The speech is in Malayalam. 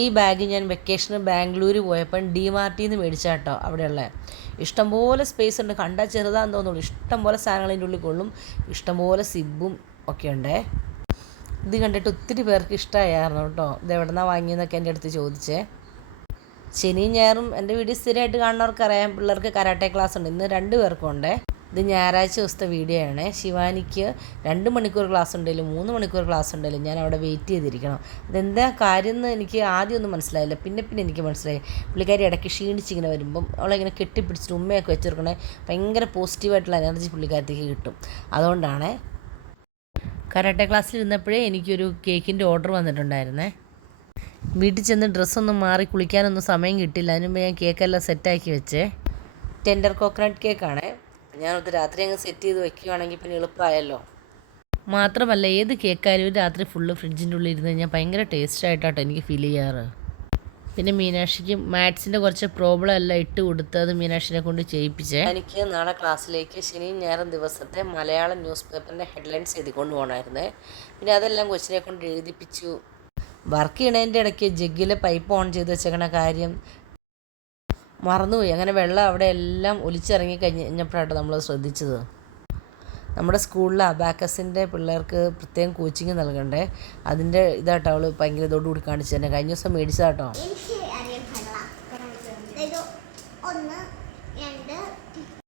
ഈ ബാഗ് ഞാൻ വെക്കേഷന് ബാംഗ്ലൂർ പോയപ്പം DMart നിന്ന് മേടിച്ചാട്ടോ അവിടെയുള്ള. ഇഷ്ടംപോലെ സ്പേസ് ഉണ്ട്, കണ്ടാൽ ചെറുതാന്ന് തോന്നുള്ളൂ. ഇഷ്ടംപോലെ സാധനങ്ങൾ അതിൻ്റെ ഉള്ളിൽ കൊള്ളും. ഇഷ്ടംപോലെ സിബും ഒക്കെ ഉണ്ടേ. ഇത് കണ്ടിട്ട് ഒത്തിരി പേർക്ക് ഇഷ്ടമായിരുന്നു കേട്ടോ. ഇത് എവിടെ നിന്നാണ് വാങ്ങിയെന്നൊക്കെ എൻ്റെ അടുത്ത് ചോദിച്ചേ. ശനിയും ഞായറും എൻ്റെ വീഡിയോ സ്ഥിരമായിട്ട് കാണുന്നവർക്കറിയാം, പിള്ളേർക്ക് കരാട്ടെ ക്ലാസ് ഉണ്ട്. ഇന്ന് 2 പേർക്കും ഉണ്ട്. ഇത് ഞായറാഴ്ച ദിവസത്തെ വീഡിയോ ആണ്. ശിവാനിക്ക് 2 മണിക്കൂർ ക്ലാസ് ഉണ്ടെങ്കിലും 3 മണിക്കൂർ ക്ലാസ് ഉണ്ടെങ്കിലും ഞാൻ അവിടെ വെയിറ്റ് ചെയ്തിരിക്കണം. അതെന്താ കാര്യം എന്ന് എനിക്ക് ആദ്യമൊന്നും മനസ്സിലായില്ല. പിന്നെ എനിക്ക് മനസ്സിലായി. പുള്ളിക്കാരി ഇടയ്ക്ക് ക്ഷീണിച്ചിങ്ങനെ വരുമ്പം അവളിങ്ങനെ കെട്ടിപ്പിടിച്ചിട്ട് ഉമ്മയൊക്കെ വെച്ചിരിക്കണേ. ഭയങ്കര പോസിറ്റീവായിട്ടുള്ള എനർജി പുള്ളിക്കാരത്തേക്ക് കിട്ടും. അതുകൊണ്ടാണ്. കരാട്ടെ ക്ലാസ്സിൽ ഇരുന്നപ്പോഴേ എനിക്കൊരു കേക്കിൻ്റെ ഓർഡർ വന്നിട്ടുണ്ടായിരുന്നേ. വീട്ടിൽ ചെന്ന് ഡ്രസ്സൊന്നും മാറി കുളിക്കാനൊന്നും സമയം കിട്ടില്ല. അതിന് മുമ്പ് ഞാൻ കേക്കെല്ലാം സെറ്റാക്കി വെച്ചേ. ടെൻഡർ കോക്കനട്ട് കേക്കാണ്. ഞാനത് രാത്രി അങ്ങ് സെറ്റ് ചെയ്ത് വെക്കുകയാണെങ്കിൽ പിന്നെ എളുപ്പമായല്ലോ. മാത്രമല്ല ഏത് കേക്കായാലും രാത്രി ഫുള്ള് ഫ്രിഡ്ജിൻ്റെ ഉള്ളിൽ ഇരുന്ന് കഴിഞ്ഞാൽ ഭയങ്കര ടേസ്റ്റായിട്ടാട്ടോ എനിക്ക് ഫീൽ ചെയ്യാറ്. പിന്നെ മീനാക്ഷിക്ക് മാത്സിൻ്റെ കുറച്ച് പ്രോബ്ലം എല്ലാം ഇട്ട് കൊടുത്ത് അത് മീനാക്ഷിനെ കൊണ്ട് ചെയ്യിപ്പിച്ചേ. എനിക്ക് നാളെ ക്ലാസ്സിലേക്ക് ശനിയും ഞായറും ദിവസത്തെ മലയാളം ന്യൂസ് പേപ്പറിൻ്റെ ഹെഡ്ലൈൻസ് എഴുതിക്കൊണ്ട് പോകണമായിരുന്നേ. പിന്നെ അതെല്ലാം കൊച്ചിനെ കൊണ്ട് എഴുതിപ്പിച്ചു. വർക്ക് ചെയ്യണതിൻ്റെ ഇടയ്ക്ക് ജഗ്ഗിലെ പൈപ്പ് ഓൺ ചെയ്ത് വെച്ചേക്കണ കാര്യം മറന്നുപോയി. അങ്ങനെ വെള്ളം അവിടെ എല്ലാം ഒലിച്ചിറങ്ങി കഴിഞ്ഞപ്പോഴാട്ടോ നമ്മൾ ശ്രദ്ധിച്ചത്. നമ്മുടെ സ്കൂളിൽ അബാക്കസിൻ്റെ പിള്ളേർക്ക് പ്രത്യേകം കോച്ചിങ് നൽകണ്ടേ. അതിൻ്റെ ഇതാട്ടോ അവൾ ഭയങ്കര ഇതോടുകൂടി കാണിച്ചു തന്നെ. കഴിഞ്ഞ ദിവസം മേടിച്ചതാട്ടോ.